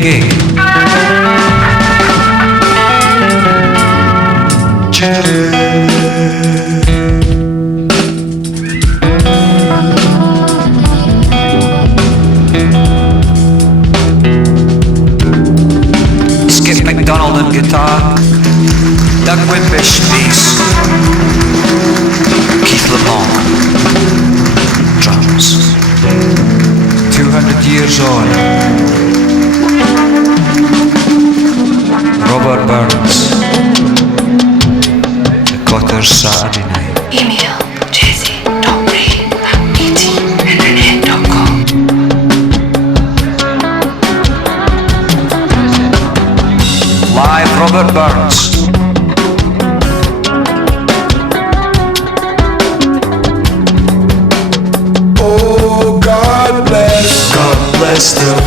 gig. Skip McDonald on guitar, Doug Wimbish bass, Keith Leblanc drums. 200 years on, Robert Burns, the Cotters Saturday night. Email jesse.ray@btinternet.com. Live Robert Burns. Oh, God bless the